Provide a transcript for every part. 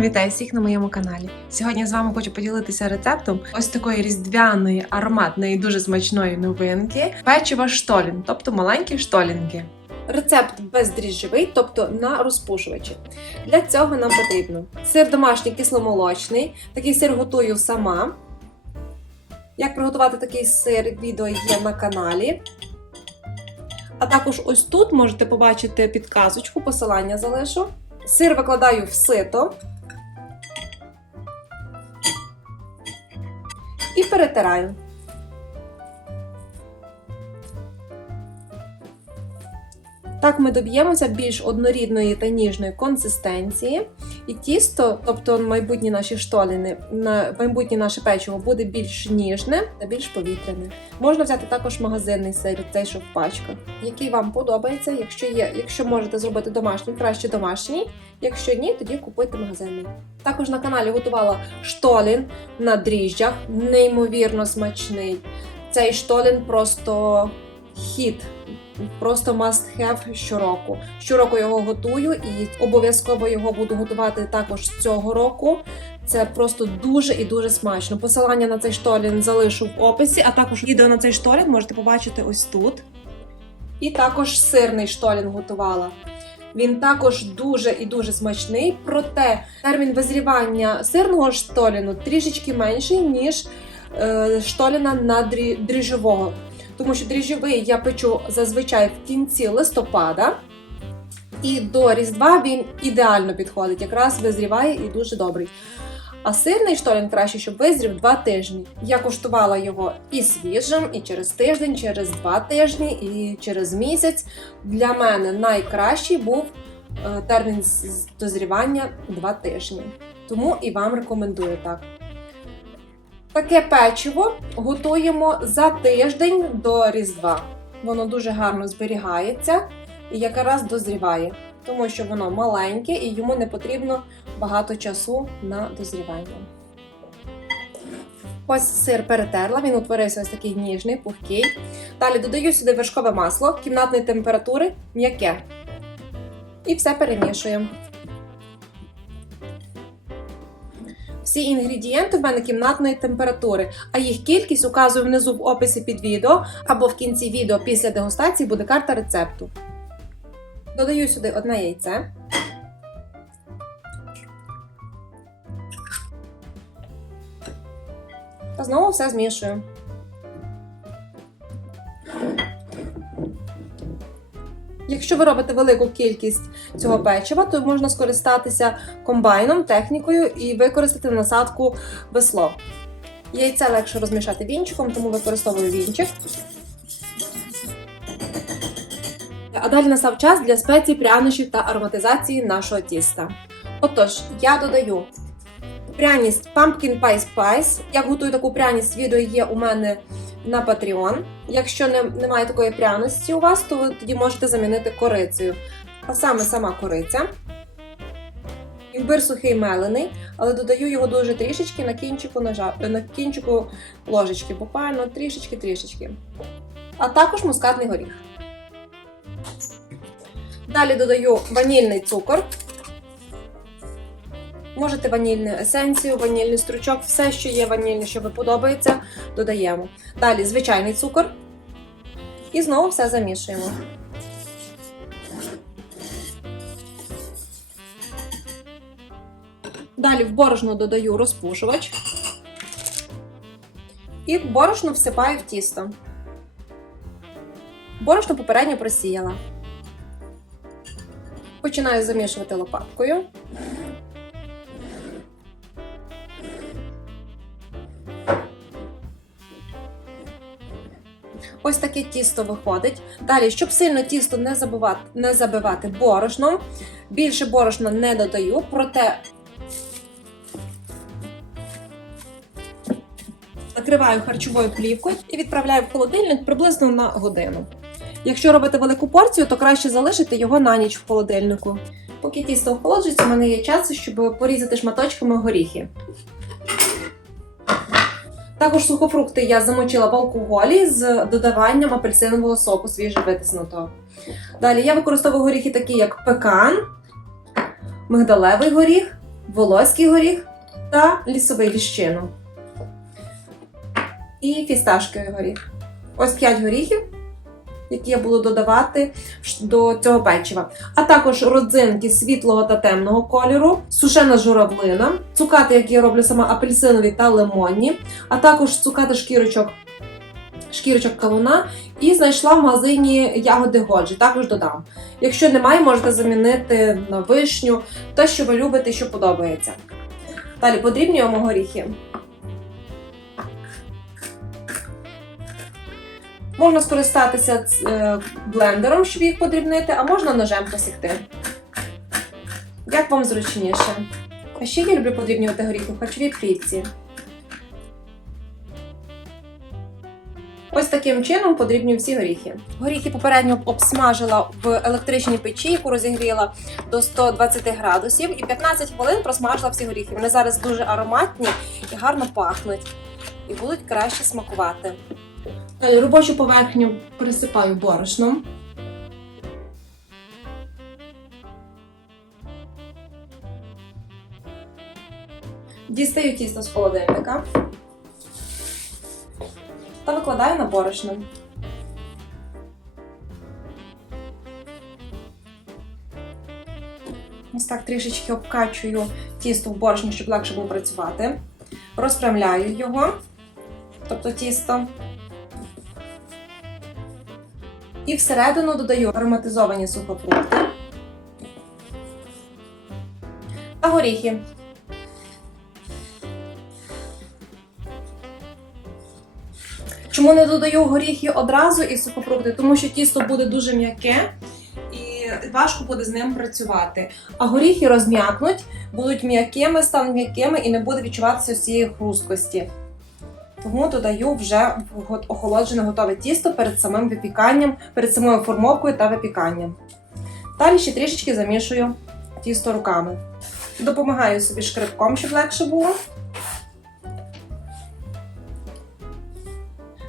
Вітаю всіх на моєму каналі. Сьогодні я з вами хочу поділитися рецептом ось такої різдвяної, ароматної, дуже смачної новинки печива штолін, тобто маленькі штолінки. Рецепт бездріжджовий, тобто на розпушувачі. Для цього нам потрібно сир домашній кисломолочний. Такий сир готую сама. Як приготувати такий сир, відео є на каналі. А також ось тут можете побачити підказочку, посилання залишу. Сир викладаю в сито. І перетираю. Так ми доб'ємося більш однорідної та ніжної консистенції. І тісто, тобто майбутні наші штоліни, на майбутнє наше печиво буде більш ніжне та більш повітряне. Можна взяти також магазинний сир, цей що в пачках, який вам подобається. Якщо є, якщо можете зробити домашній, краще домашній. Якщо ні, тоді купуйте магазинний. Також на каналі готувала штолін на дріжджах, неймовірно смачний. Цей штолін просто хіт. Просто must have щороку. Щороку його готую і обов'язково його буду готувати також цього року. Це просто дуже і дуже смачно. Посилання на цей штолін залишу в описі, а також відео на цей штолін можете побачити ось тут. І також сирний штолін готувала. Він також дуже і дуже смачний, проте термін визрівання сирного штоліну трішечки менший, ніж е, штоліна на дрі, дріжджового. Тому що дріжджовий я печу зазвичай в кінці листопада, і до Різдва він ідеально підходить, якраз визріває і дуже добрий. А сирний штолін краще, щоб визрів два тижні. Я куштувала його і свіжим, і через тиждень, через два тижні, і через місяць. Для мене найкращий був е, термін дозрівання два тижні. Тому і вам рекомендую так. Таке печиво готуємо за тиждень до Різдва. Воно дуже гарно зберігається і якраз дозріває, тому що воно маленьке і йому не потрібно багато часу на дозрівання. Ось сир перетерла, він утворився ось такий ніжний, пухкий. Далі додаю сюди вершкове масло кімнатної температури, м'яке. І все перемішуємо. Всі інгредієнти в мене кімнатної температури, а їх кількість указую внизу в описі під відео або в кінці відео після дегустації буде карта рецепту. Додаю сюди одне яйце. Та знову все змішую. Якщо ви робите велику кількість цього печива, то можна скористатися комбайном, технікою і використати насадку весло. Яйце легше розмішати вінчиком, тому використовую вінчик. А далі настав час для спецій, прянощів та ароматизації нашого тіста. Отож, я додаю пряність Pumpkin Pie Spice. Як готую таку пряність, відео є у мене на Patreon. Якщо не, немає такої пряності у вас, то ви тоді можете замінити корицею. А саме сама кориця. Імбир сухий мелений, але додаю його дуже трішечки на кінчику ножа, на кінчику ложечки, буквально трішечки-трішечки. А також мускатний горіх. Далі додаю ванільний цукор. Можете ванільну есенцію, ванільний стручок, все, що є ванільне, що ви подобається, додаємо. Далі звичайний цукор. І знову все замішуємо. Далі в борошно додаю розпушувач. І в борошно всипаю в тісто. Борошно попередньо просіяла. Починаю замішувати лопаткою. Ось таке тісто виходить. Далі, щоб сильно тісто не забивати, не забивати борошном, більше борошна не додаю, проте накриваю харчовою плівкою і відправляю в холодильник приблизно на годину. Якщо робите велику порцію, то краще залишити його на ніч в холодильнику. Поки тісто охолоджується, у мене є час, щоб порізати шматочками горіхи. Також сухофрукти я замочила в алкоголі з додаванням апельсинового соку свіже витиснутого. Далі я використовую горіхи такі, як пекан, мигдалевий горіх, волоський горіх та лісовий ліщину. І фісташковий горіх. Ось 5 горіхів, які я буду додавати до цього печива. А також родзинки світлого та темного кольору, сушена журавлина, цукати, які я роблю сама апельсинові та лимонні, а також цукати шкірочок, шкірочок кавуна. І знайшла в магазині ягоди Годжі, також додам. Якщо немає, можете замінити на вишню, те, що ви любите, що подобається. Далі подрібнюємо горіхи. Можна скористатися е, блендером, щоб їх подрібнити, а можна ножем посікти. Як вам зручніше? А ще я люблю подрібнювати горіхи в харчовій плівці. Ось таким чином подрібнюю всі горіхи. Горіхи попередньо обсмажила в електричній печі, яку розігріла до 120 градусів, і 15 хвилин просмажила всі горіхи. Вони зараз дуже ароматні і гарно пахнуть, і будуть краще смакувати. Далі робочу поверхню присипаю борошном. Дістаю тісто з холодильника та викладаю на борошно. Ось так трішечки обкачую тісто в борошні, щоб легше було працювати. Розпрямляю його, тобто тісто. І всередину додаю ароматизовані сухофрукти та горіхи. Чому не додаю горіхи одразу і сухофрукти? Тому що тісто буде дуже м'яке і важко буде з ним працювати. А горіхи розм'якнуть, будуть м'якими, стануть м'якими і не буде відчуватися цієї хрусткості. Тому додаю вже охолоджене готове тісто перед самим випіканням, перед самою формовкою та випіканням. Далі ще трішечки замішую тісто руками. Допомагаю собі шкребком, щоб легше було.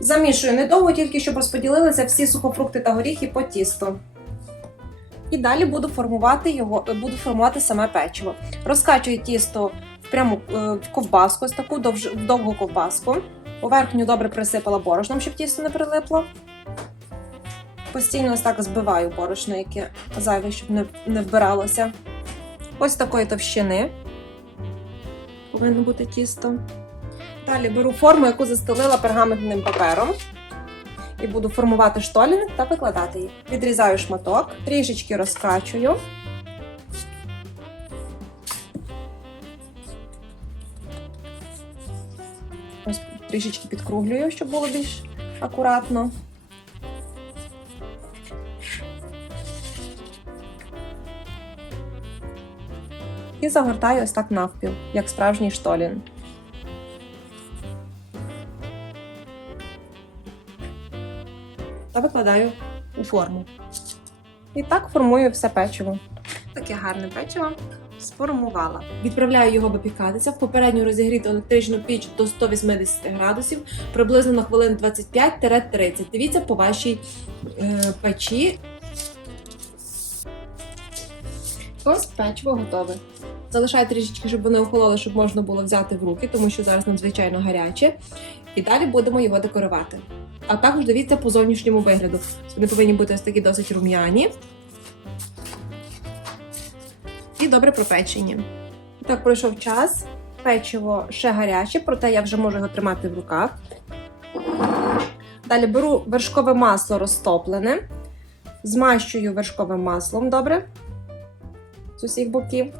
Замішую недовго, тільки щоб розподілилися всі сухофрукти та горіхи по тісту. І далі буду формувати його, буду формувати саме печиво. Розкачую тісто пряму е, ковбаску, ось таку довгу ковбаску. Поверхню добре присипала борошном, щоб тісто не прилипло. Постійно ось так збиваю борошно, яке зайве, щоб не, не вбиралося. Ось такої товщини повинно бути тісто. Далі беру форму, яку застелила пергаментним папером. І буду формувати штоліни та викладати їх. Відрізаю шматок, трішечки розкачую. Ось трішечки підкруглюю, щоб було більш акуратно. І загортаю ось так навпіл, як справжній штолін. Та викладаю у форму. І так формую все печиво. Таке гарне печиво сформувала. Відправляю його випікатися в попередньо розігріту електричну піч до 180 градусів, приблизно на хвилин 25-30. Дивіться по вашій е, печі. Ось печиво готове. Залишаю трішечки, щоб воно охололо, щоб можна було взяти в руки, тому що зараз надзвичайно гаряче. І далі будемо його декорувати. А також дивіться по зовнішньому вигляду. Вони повинні бути ось такі досить рум'яні добре пропечені. Так пройшов час. Печиво ще гаряче, проте я вже можу його тримати в руках. Далі беру вершкове масло розтоплене, змащую вершковим маслом добре з усіх боків.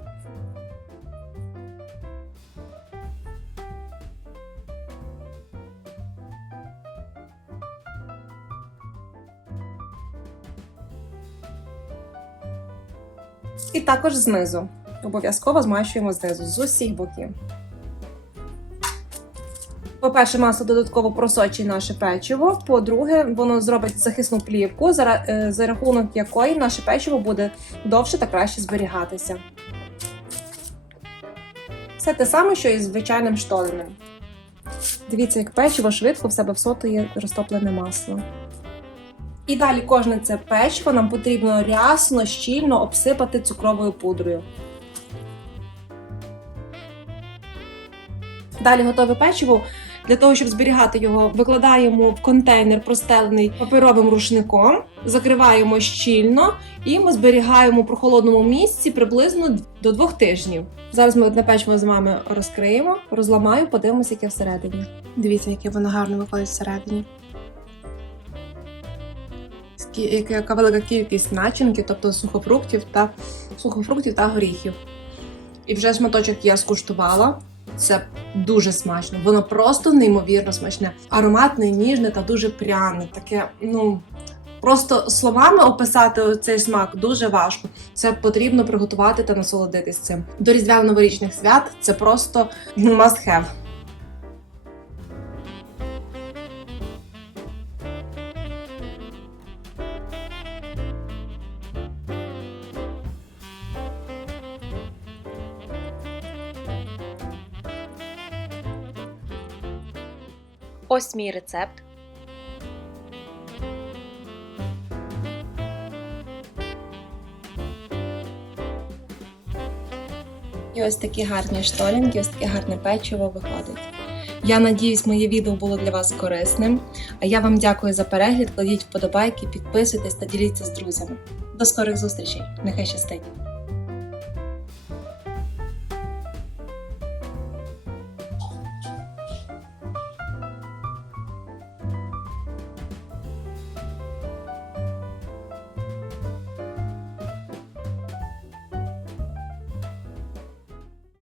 Також знизу. Обов'язково змащуємо знизу з усіх боків. По-перше, масло додатково просочить наше печиво. По-друге, воно зробить захисну плівку, за, е, за рахунок якої наше печиво буде довше та краще зберігатися. Все те саме, що і з звичайним штоленим. Дивіться, як печиво швидко в себе всотує розтоплене масло. І далі кожне це печиво нам потрібно рясно, щільно обсипати цукровою пудрою. Далі готове печиво. Для того, щоб зберігати його, викладаємо в контейнер, простелений паперовим рушником, закриваємо щільно і ми зберігаємо у прохолодному місці приблизно до двох тижнів. Зараз ми одне печиво з вами розкриємо, розламаю, подивимося, яке всередині. Дивіться, яке воно гарно виходить всередині. Яка- велика кількість начинки, тобто сухофруктів та сухофруктів та горіхів. І вже шматочок я скуштувала. Це дуже смачно. Воно просто неймовірно смачне. Ароматне, ніжне та дуже пряне. Таке, ну. Просто словами описати цей смак дуже важко. Це потрібно приготувати та насолодитись цим. До різдвяно-новорічних свят це просто must have. Ось мій рецепт. І ось такі гарні штолінки, ось таке гарне печиво виходить. Я надіюсь, моє відео було для вас корисним. А я вам дякую за перегляд. Кладіть вподобайки, підписуйтесь та діліться з друзями. До скорих зустрічей! Нехай щастить!